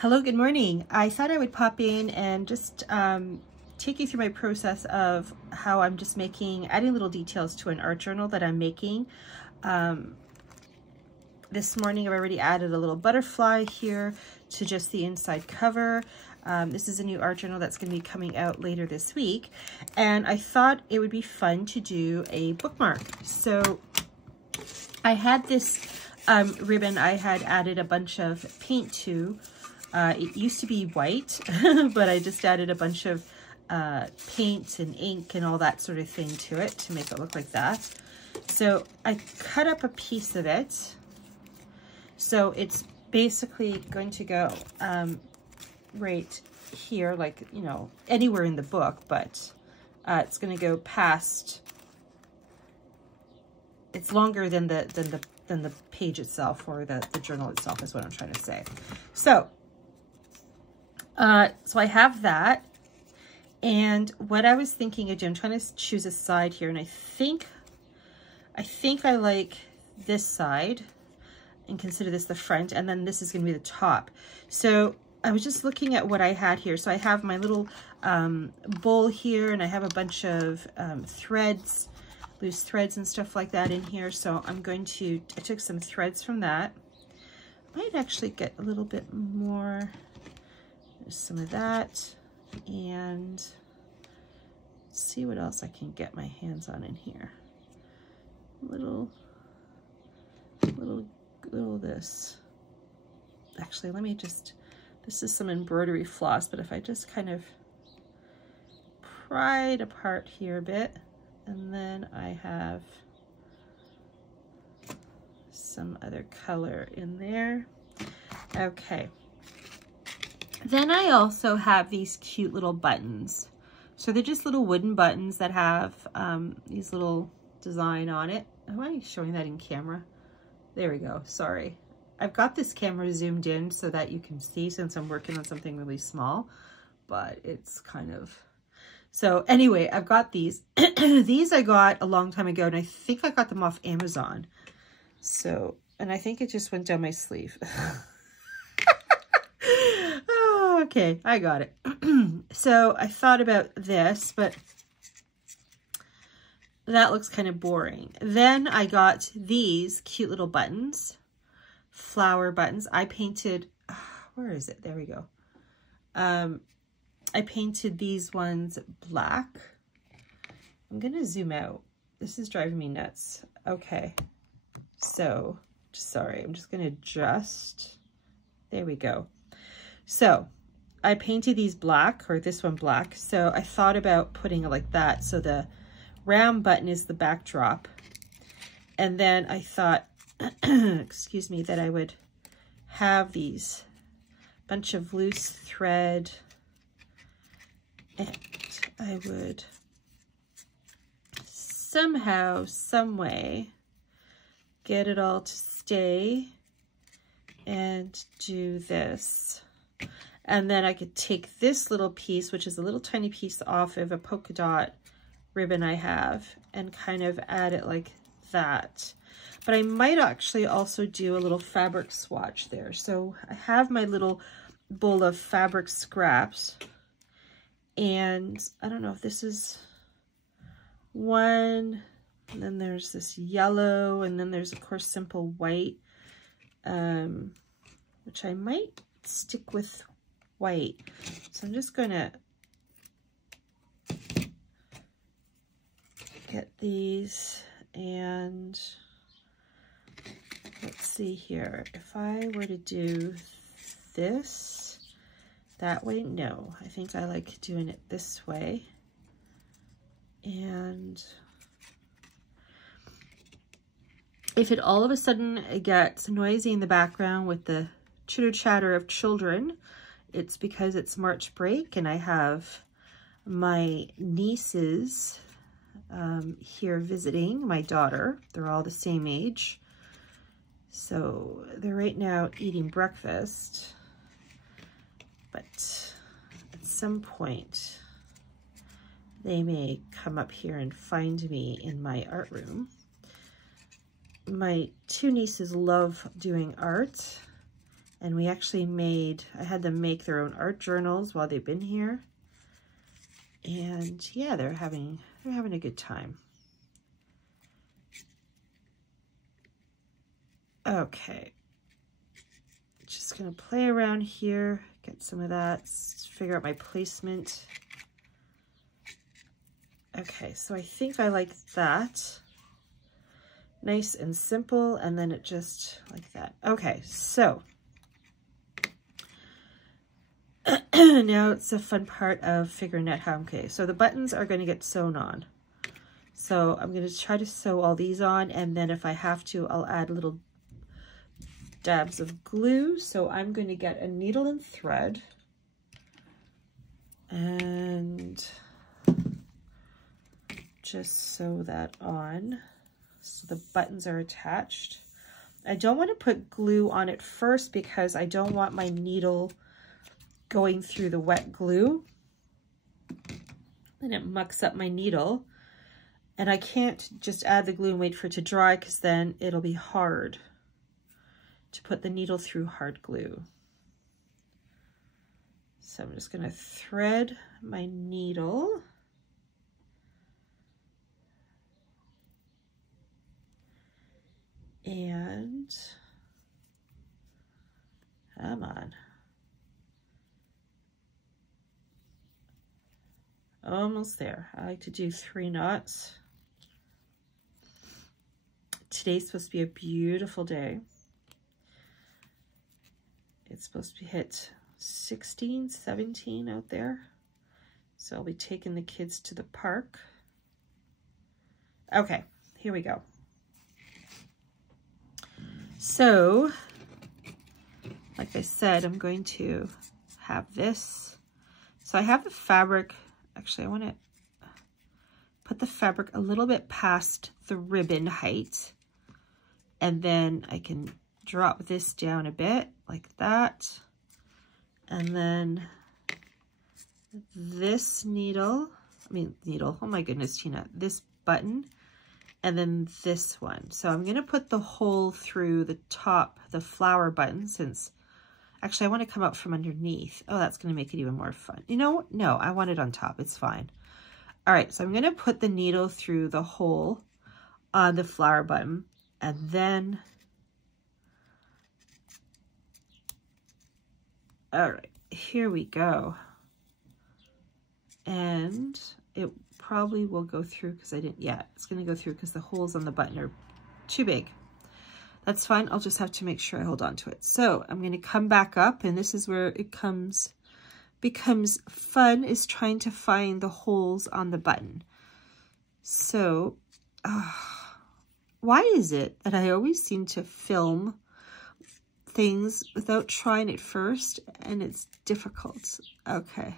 Hello, good morning. I thought I would pop in and just take you through my process of how I'm just adding little details to an art journal that I'm making. This morning I've already added a little butterfly here to just the inside cover. This is a new art journal that's going to be coming out later this week, and I thought it would be fun to do a bookmark. So I had this ribbon I had added a bunch of paint to. It used to be white, but I just added a bunch of paint and ink and all that sort of thing to it to make it look like that. So I cut up a piece of it. So it's basically going to go right here, like, you know, anywhere in the book, but it's going to go past. It's longer than the page itself, or the journal itself is what I'm trying to say. So I have that, and what I was thinking of doing, I'm trying to choose a side here, and I think I like this side and consider this the front, and then this is going to be the top. So I was just looking at what I had here. So I have my little bowl here, and I have a bunch of threads, loose threads and stuff like that in here. So I took some threads from that. I might actually get a little bit more. There's some of that, and see what else I can get my hands on in here. Little this. Actually, let me just, this is some embroidery floss, but if I just kind of pry it apart here a bit, and then I have some other color in there. Okay. Then I also have these cute little buttons. So they're just little wooden buttons that have these little design on it. Am I showing that in camera? There we go, sorry. I've got this camera zoomed in so that you can see, since I'm working on something really small, but it's kind of... So anyway, I've got these. These I got a long time ago, and I think I got them off Amazon. So, and I think it just went down my sleeve. Oh, okay, I got it. So I thought about this, but that looks kind of boring. Then I got these cute little buttons, flower buttons. I painted, where is it? There we go. I painted these ones black. I'm gonna zoom out. This is driving me nuts. Okay, so, sorry, I'm just gonna adjust. There we go. So I painted these black, or this one black. So I thought about putting it like that. So the round button is the backdrop. And then I thought, excuse me, that I would have these bunch of loose thread, and I would somehow, some way, get it all to stay and do this. And then I could take this little piece, which is a little tiny piece off of a polka dot ribbon I have, and kind of add it like that. But I might actually also do a little fabric swatch there. So I have my little bowl of fabric scraps, and I don't know if this is one, and then there's this yellow, and then there's of course simple white, which I might stick with white. So I'm just gonna get these, and let's see here. If I were to do this that way, no, I think I like doing it this way. And if it all of a sudden gets noisy in the background with the chitter chatter of children, it's because it's March break, and I have my nieces here visiting my daughter. They're all the same age. So they're right now eating breakfast, but at some point they may come up here and find me in my art room. My two nieces love doing art, And we actually I had them make their own art journals while they've been here. And yeah, they're having a good time. Okay. Just gonna play around here, get some of that, figure out my placement. Okay, so I think I like that. Nice and simple, and then it just like that. Okay, so now it's a fun part of figuring out how, okay, so the buttons are going to get sewn on. So I'm going to try to sew all these on, and then if I have to, I'll add little dabs of glue. So I'm going to get a needle and thread and just sew that on so the buttons are attached. I don't want to put glue on it first because I don't want my needle going through the wet glue and it mucks up my needle, and I can't just add the glue and wait for it to dry because then it'll be hard to put the needle through hard glue. So I'm just going to thread my needle and come on. Almost there. I like to do 3 knots. Today's supposed to be a beautiful day. It's supposed to hit 16, 17 out there. So I'll be taking the kids to the park. Okay, here we go. So, like I said, I'm going to have this. So I have the fabric. Actually, I want to put the fabric a little bit past the ribbon height, and then I can drop this down a bit like that, and then this needle, oh my goodness, Tina, this button, and then this one. So I'm going to put the hole through the top, the flower button, since actually I want to come up from underneath. Oh, that's going to make it even more fun. You know, no, I want it on top. It's fine. All right, so I'm going to put the needle through the hole on the flower button, and then, all right, here we go. And it probably will go through because I didn't yet. It's going to go through because the holes on the button are too big. That's fine. I'll just have to make sure I hold on to it. So I'm going to come back up, and this is where it becomes fun, is trying to find the holes on the button. So why is it that I always seem to film things without trying it first, and it's difficult? Okay,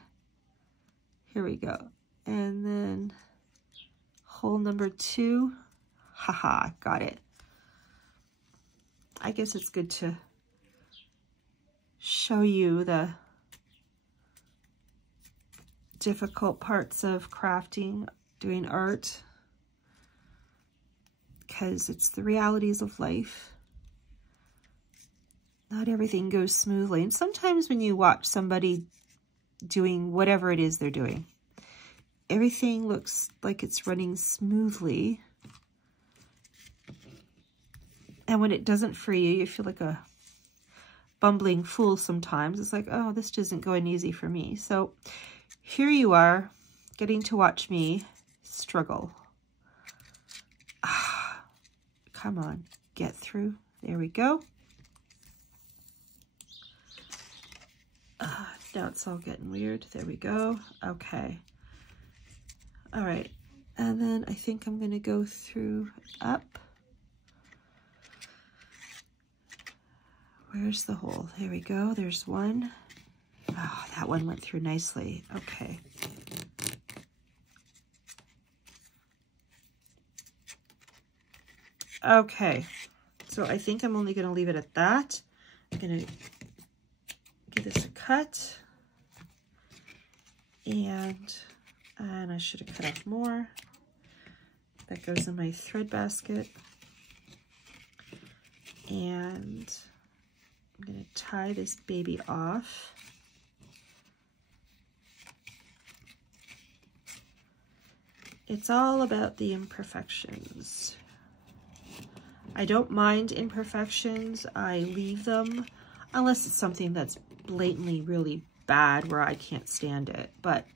here we go. And then hole number 2. Haha, got it. I guess it's good to show you the difficult parts of crafting, doing art, because it's the realities of life. Not everything goes smoothly. And sometimes when you watch somebody doing whatever it is they're doing, everything looks like it's running smoothly. And when it doesn't for you, you feel like a bumbling fool sometimes. It's like, oh, this isn't going easy for me. So here you are, getting to watch me struggle. Come on, get through. There we go. Now it's all getting weird. There we go. Okay. All right. And then I think I'm going to go through up. Where's the hole? Here we go. There's one. Oh, that one went through nicely. Okay. Okay. So I think I'm only going to leave it at that. I'm going to give this a cut. And I should have cut off more. That goes in my thread basket. And I'm going to tie this baby off. It's all about the imperfections. I don't mind imperfections. I leave them unless it's something that's blatantly really bad where I can't stand it. But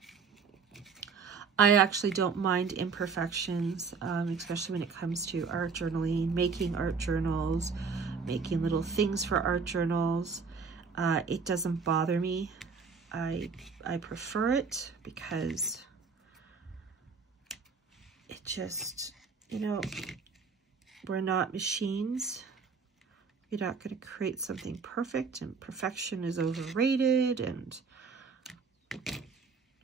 I actually don't mind imperfections, especially when it comes to art journaling, making art journals, making little things for art journals. It doesn't bother me. I prefer it because it just, you know, we're not machines. You're not going to create something perfect, and perfection is overrated, and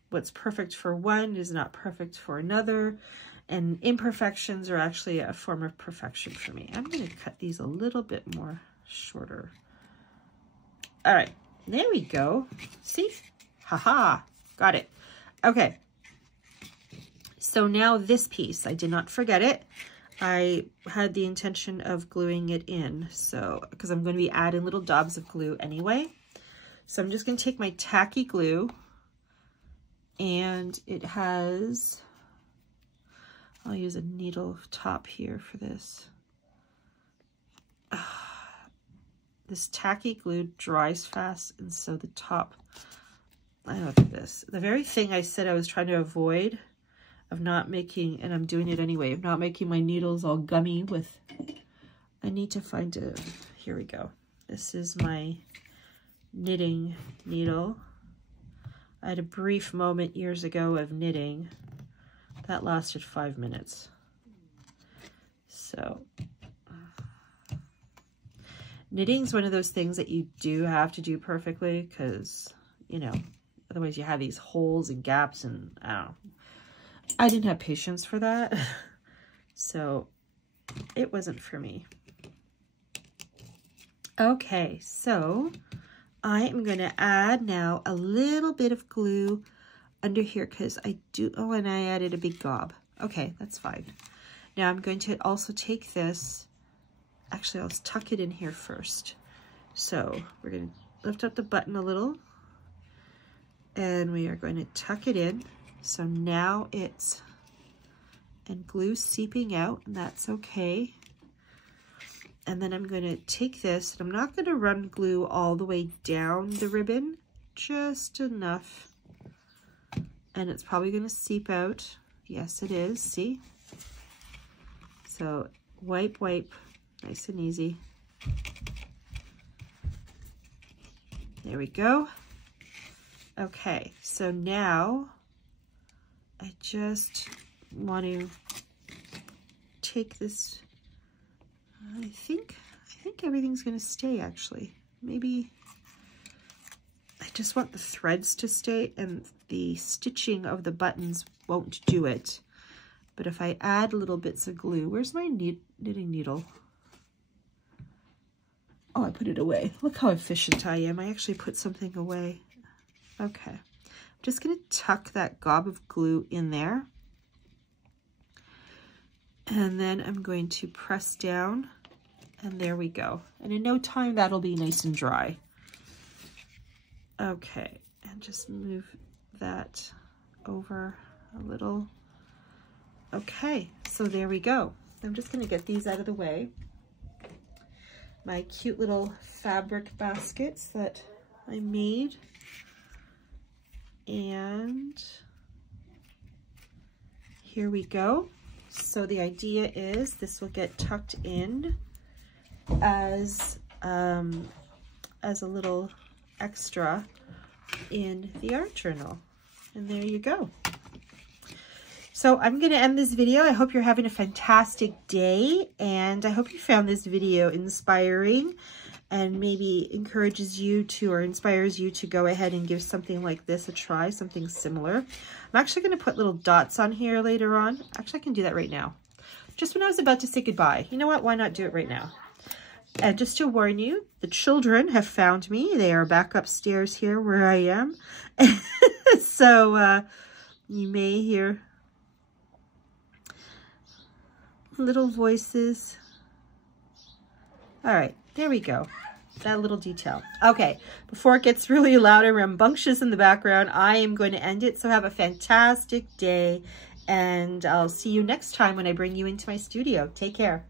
what's perfect for one is not perfect for another, and imperfections are actually a form of perfection for me. I'm going to cut these a little bit more shorter. All right, there we go. See? Haha, got it. Okay. So now this piece, I did not forget it. I had the intention of gluing it in, so because I'm going to be adding little dobs of glue anyway. So I'm just going to take my tacky glue, and it has, I'll use a needle top here for this. This tacky glue dries fast, and so the top, I look at this. The very thing I said I was trying to avoid of not making, and I'm doing it anyway, of not making my needles all gummy with, I need to find a, here we go. This is my knitting needle. I had a brief moment years ago of knitting. That lasted 5 minutes. So, knitting is one of those things that you do have to do perfectly because, you know, otherwise you have these holes and gaps, and I don't know. I didn't have patience for that, so it wasn't for me. Okay, so I am going to add now a little bit of glue under here because I do, oh, and I added a big gob. Okay, that's fine. Now I'm going to also take this, actually I'll tuck it in here first. So we're going to lift up the button a little, and we are going to tuck it in. So now it's, and glue seeping out, and that's okay. And then I'm going to take this, and I'm not going to run glue all the way down the ribbon, just enough. And it's probably going to seep out. Yes, it is, see? So wipe, wipe, nice and easy. There we go. Okay, so now I just want to take this, I think everything's going to stay actually. Maybe I just want the threads to stay, and the stitching of the buttons won't do it. But if I add little bits of glue, where's my knitting needle? Oh, I put it away. Look how efficient I am. I actually put something away. Okay. I'm just going to tuck that gob of glue in there. And then I'm going to press down, and there we go. And in no time, that'll be nice and dry. Okay, and just move that over a little. Okay, so there we go. I'm just going to get these out of the way. My cute little fabric baskets that I made. And here we go. So the idea is this will get tucked in as a little extra in the art journal. And there you go. So I'm going to end this video. I hope you're having a fantastic day, and I hope you found this video inspiring and maybe encourages you to, or inspires you to go ahead and give something like this a try, something similar. I'm actually going to put little dots on here later on. Actually, I can do that right now. Just when I was about to say goodbye. You know what? Why not do it right now? And just to warn you, the children have found me. They are back upstairs here where I am. So you may hear little voices. All right, there we go. that little detail. Okay, before it gets really loud and rambunctious in the background, I am going to end it. So have a fantastic day, and I'll see you next time when I bring you into my studio. Take care.